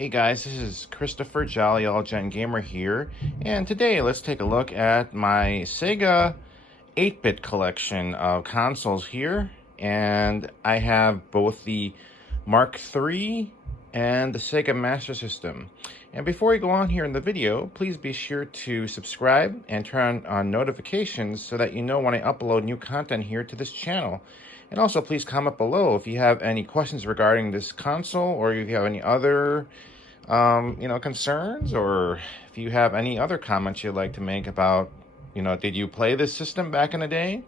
Hey guys, this is Christopher Jolly All Gen Gamer here, and today let's take a look at my Sega 8-bit collection of consoles here. And I have both the Mark III and the Sega Master System. And before we go on here in the video, please be sure to subscribe and turn on notifications so that you know when I upload new content here to this channel. And also please comment below if you have any questions regarding this console, or if you have any other concerns, or if you have any other comments you'd like to make about, did you play this system back in the day?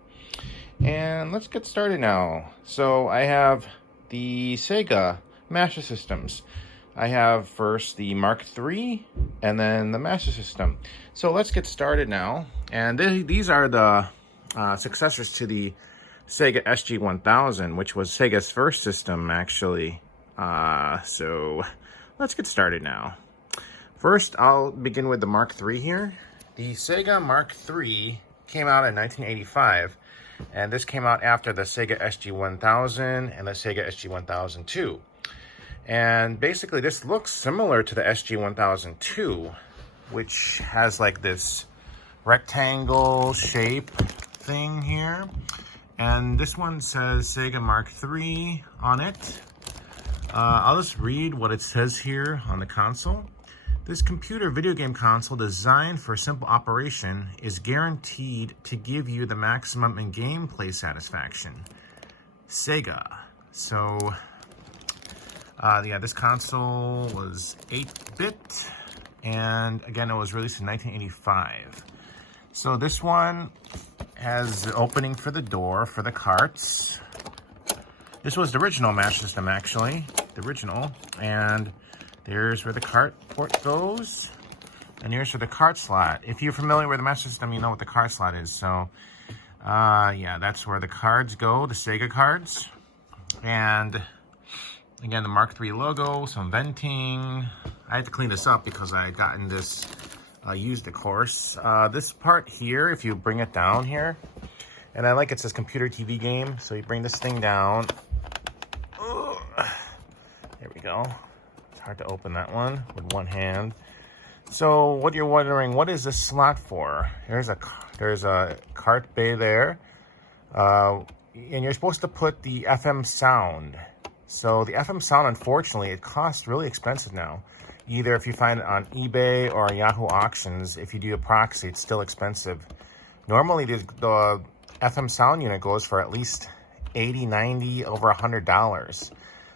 And let's get started now. So I have the Sega Master Systems. I have first the Mark III and then the Master System. So let's get started now. And these are the successors to the Sega SG-1000, which was Sega's first system, actually. So let's get started now. First, I'll begin with the Mark III here. The Sega Mark III came out in 1985, and this came out after the Sega SG-1000 and the Sega SG-1000 II. And basically, this looks similar to the SG-1000 II, which has like this rectangle shape thing here. And this one says Sega Mark III on it. I'll just read what it says here on the console. This computer video game console designed for simple operation is guaranteed to give you the maximum in gameplay satisfaction. Sega. So, this console was 8-bit, and again, it was released in 1985. So this one has the opening for the door for the carts. This was the original Master System, actually. The original. And there's where the cart port goes. And here's where the cart slot. If you're familiar with the Master System, you know what the cart slot is. So, that's where the cards go, the Sega cards. And, again, the Mark III logo, some venting. I had to clean this up because I had gotten this used, of course. This part here, if you bring it down here, and I like it says computer TV game, so you bring this thing down. There we go. It's hard to open that one with one hand. So what you're wondering, what is this slot for? There's a cart bay there, and you're supposed to put the FM sound. So the FM sound, unfortunately, it costs really expensive now. Either if you find it on eBay or Yahoo Auctions, if you do a proxy, it's still expensive. Normally, the FM sound unit goes for at least $80, $90, over $100.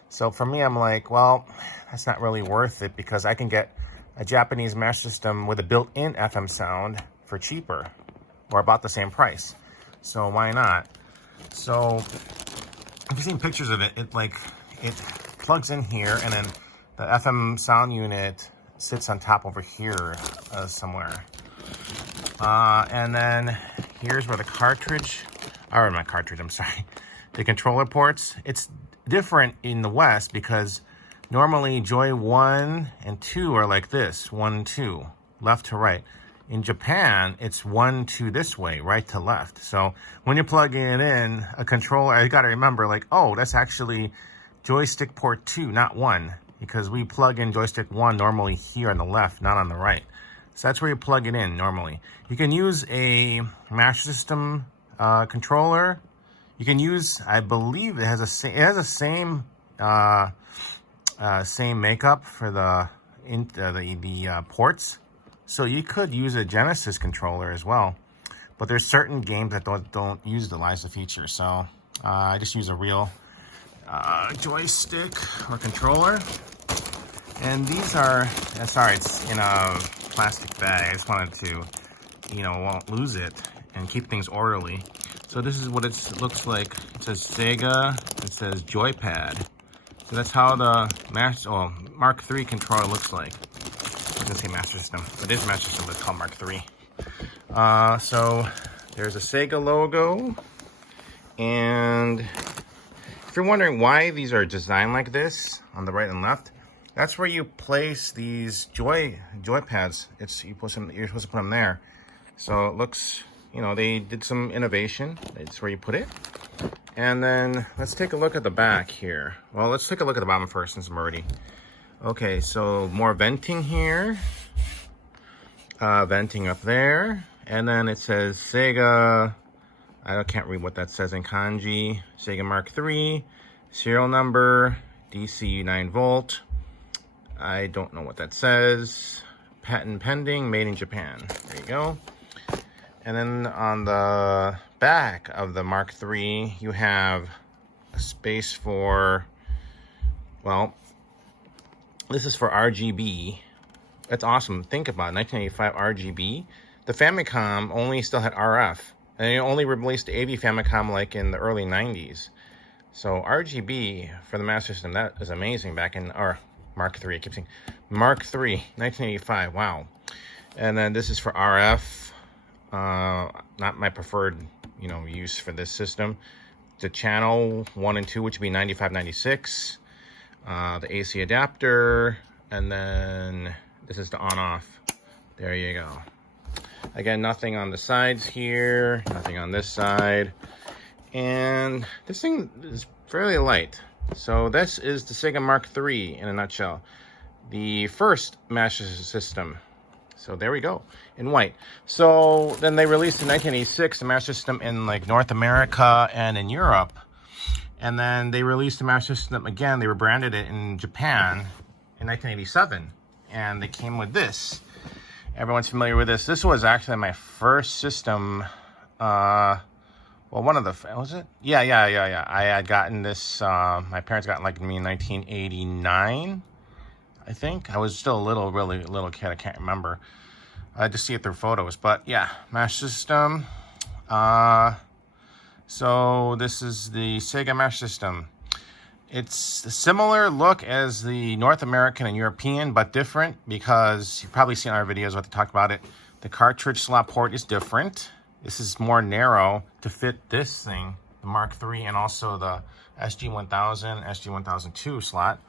So for me, I'm like, well, that's not really worth it because I can get a Japanese Master System with a built-in FM sound for cheaper or about the same price. So why not? So if you've seen pictures of it, it plugs in here, and then the FM sound unit sits on top over here somewhere. And then here's where the the controller ports. It's different in the West because normally Joy 1 and 2 are like this, 1, 2, left to right. In Japan, it's 1, 2 this way, right to left. So when you're plugging it in, a controller, you gotta remember, that's actually joystick port 2, not 1. Because we plug in joystick 1 normally here on the left, not on the right. So that's where you plug it in normally. You can use a Master System controller. You can use, I believe it has the same makeup for the ports. So you could use a Genesis controller as well. But there's certain games that don't utilize the feature. So I just use a real joystick or controller. And these are, sorry, it's in a plastic bag. I just wanted to, won't lose it and keep things orderly. So this is what it looks like. It says Sega, it says Joypad. So that's how the Mark III controller looks like. I was gonna say Master System, but it is Master System, but it's called Mark III. So there's a Sega logo, and if you're wondering why these are designed like this on the right and left, that's where you place these joypads. You're supposed to put them there. So it looks, they did some innovation. That's where you put it. And then let's take a look at the back here. Well, let's take a look at the bottom first since I'm already Okay, so more venting here. Venting up there. And then it says Sega. I can't read what that says in kanji. Sega Mark III. Serial number. DC 9 volt. I don't know what that says. Patent pending. Made in Japan. There you go. And then on the back of the Mark III, you have a space for, well, this is for RGB. That's awesome. Think about it, 1985 RGB. The Famicom only still had RF. And it only released the AV Famicom like in the early 90s. So RGB for the Master System, that is amazing back in, or Mark III, I keep saying Mark III, 1985, wow. And then this is for RF. Not my preferred, use for this system. The channel 1 and 2, which would be 95, 96. The AC adapter, and then this is the on-off. There you go. Again, nothing on the sides here, nothing on this side. And this thing is fairly light. So this is the Sega Mark III in a nutshell. The first Master System. So there we go, in white. So then they released in 1986 the Master System in like North America and in Europe. And then they released the Master System again. They rebranded it in Japan in 1987. And they came with this. Everyone's familiar with this. This was actually my first system. Well, one of the, was it? Yeah. I had gotten this, my parents got like me in 1989. I think. I was still really little kid. I can't remember. I had to see it through photos. But yeah, Master System. So this is the Sega Master System. It's a similar look as the North American and European, but different because you've probably seen our videos what they talked about it. The cartridge slot port is different. This is more narrow to fit this thing, the Mark III, and also the SG-1000, SG-1002 slot.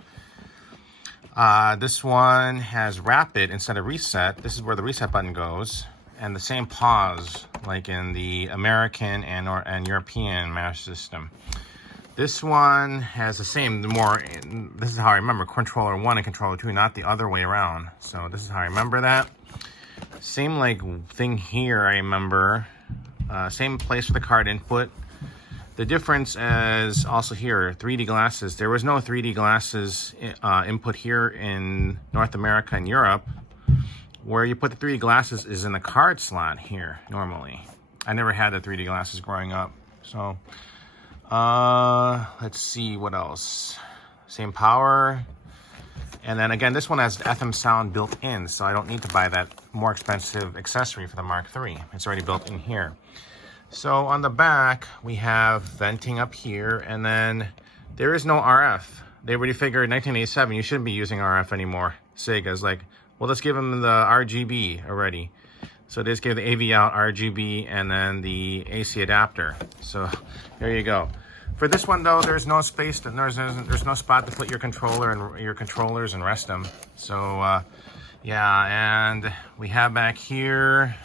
This one has rapid instead of reset. This is where the reset button goes. And the same pause like in the American and European Master System. This one has the same, this is how I remember controller 1 and controller 2, not the other way around. So this is how I remember that. Same like thing here, I remember. Same place for the card input. The difference is also here, 3D glasses. There was no 3D glasses input here in North America and Europe. Where you put the 3D glasses is in the card slot here, normally. I never had the 3D glasses growing up. So, let's see what else. Same power. And then again, this one has FM sound built in, so I don't need to buy that more expensive accessory for the Mark III. It's already built in here. So on the back, we have venting up here, and then there is no RF. They already figured in 1987, you shouldn't be using RF anymore. Sega's like, well, let's give them the RGB already. So they just gave the AV out RGB and then the AC adapter. So there you go. For this one though, there's no space, there's no spot to put your controller and your controllers and rest them. So yeah, and we have back here,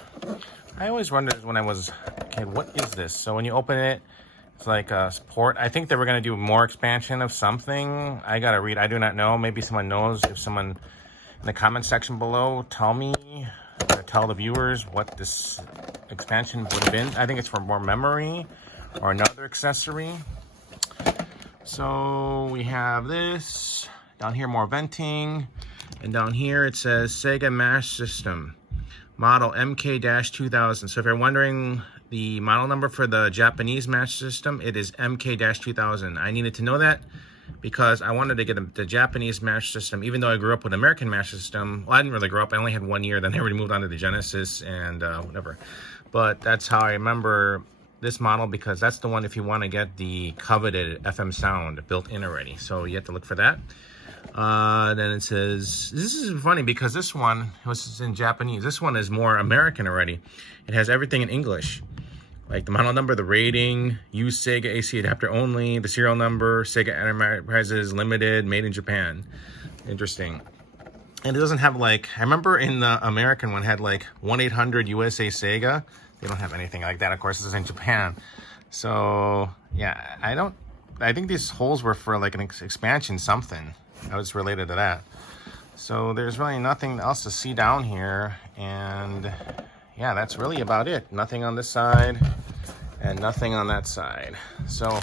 I always wondered when I was a kid, what is this? So when you open it, it's like a port. I think they were going to do more expansion of something. I got to read. I do not know. Maybe someone knows. If someone in the comment section below, tell me, or tell the viewers what this expansion would have been. I think it's for more memory or another accessory. So we have this. Down here, more venting. And down here, it says Sega Master System. Model MK-2000. So if you're wondering the model number for the Japanese Master System, it is MK-2000. I needed to know that because I wanted to get the Japanese Master System, even though I grew up with American Master System. Well, I didn't really grow up. I only had 1 year. Then I already moved on to the Genesis and whatever. But that's how I remember this model, because that's the one if you want to get the coveted FM sound built in already. So you have to look for that. Then it says, this is funny because this one was in Japanese. This one is more American already. It has everything in English. Like the model number, the rating, use Sega AC adapter only, the serial number, Sega Enterprises Limited, made in Japan. Interesting. And it doesn't have like, I remember in the American one had like 1-800 USA Sega. They don't have anything like that. Of course, this is in Japan. So yeah, I don't I think these holes were for like an expansion something. That was related to that. So there's really nothing else to see down here. And yeah, that's really about it. Nothing on this side and nothing on that side. So,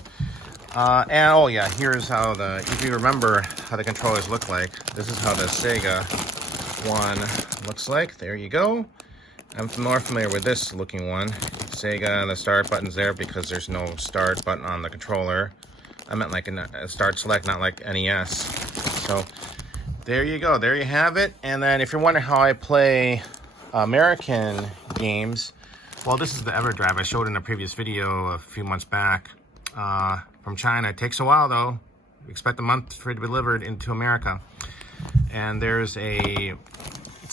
and oh yeah, here's how if you remember how the controllers look like, this is how the Sega one looks like. There you go. I'm more familiar with this looking one. Sega, and the start button's there because there's no start button on the controller. I meant like a start select, not like NES. So there you go. There you have it. And then if you're wondering how I play American games, well, this is the EverDrive I showed in a previous video a few months back from China. It takes a while though. Expect a month for it to be delivered into America. And there's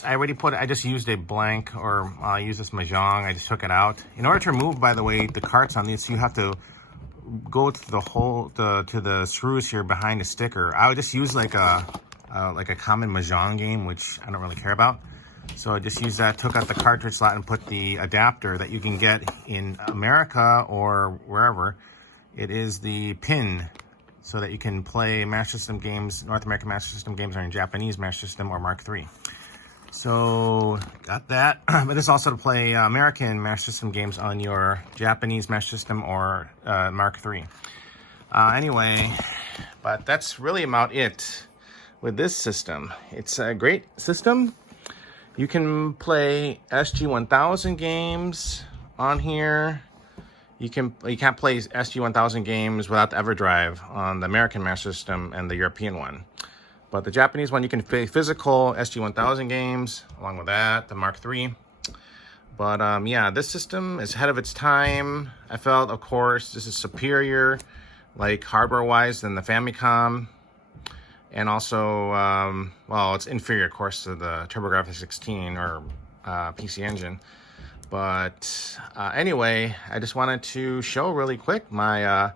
I just used a blank, or I used this Mahjong. I just took it out. In order to remove, by the way, the carts on these, you have to go to the hole, to the screws here behind the sticker. I would just use like a common Mahjong game, which I don't really care about. So I just used that, took out the cartridge slot and put the adapter that you can get in America or wherever. It is the pin, so that you can play Master System games, North American Master System games, or in Japanese Master System or Mark III. So got that, but this is also to play American Master System games on your Japanese Master System or Mark III. Anyway, but that's really about it with this system. It's a great system. You can play SG-1000 games on here. You can't play SG-1000 games without the EverDrive on the American Master System and the European one. But the Japanese one, you can play physical SG-1000 games, along with that, the Mark III. But yeah, this system is ahead of its time. I felt, of course, this is superior, like hardware-wise, than the Famicom. And also, well, it's inferior, of course, to the TurboGrafx 16 or PC Engine. But anyway, I just wanted to show really quick my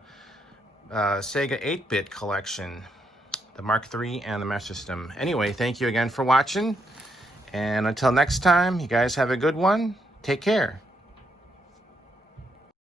Sega 8-bit collection. The Mark III and the Master System. Anyway, thank you again for watching. And until next time, you guys have a good one. Take care.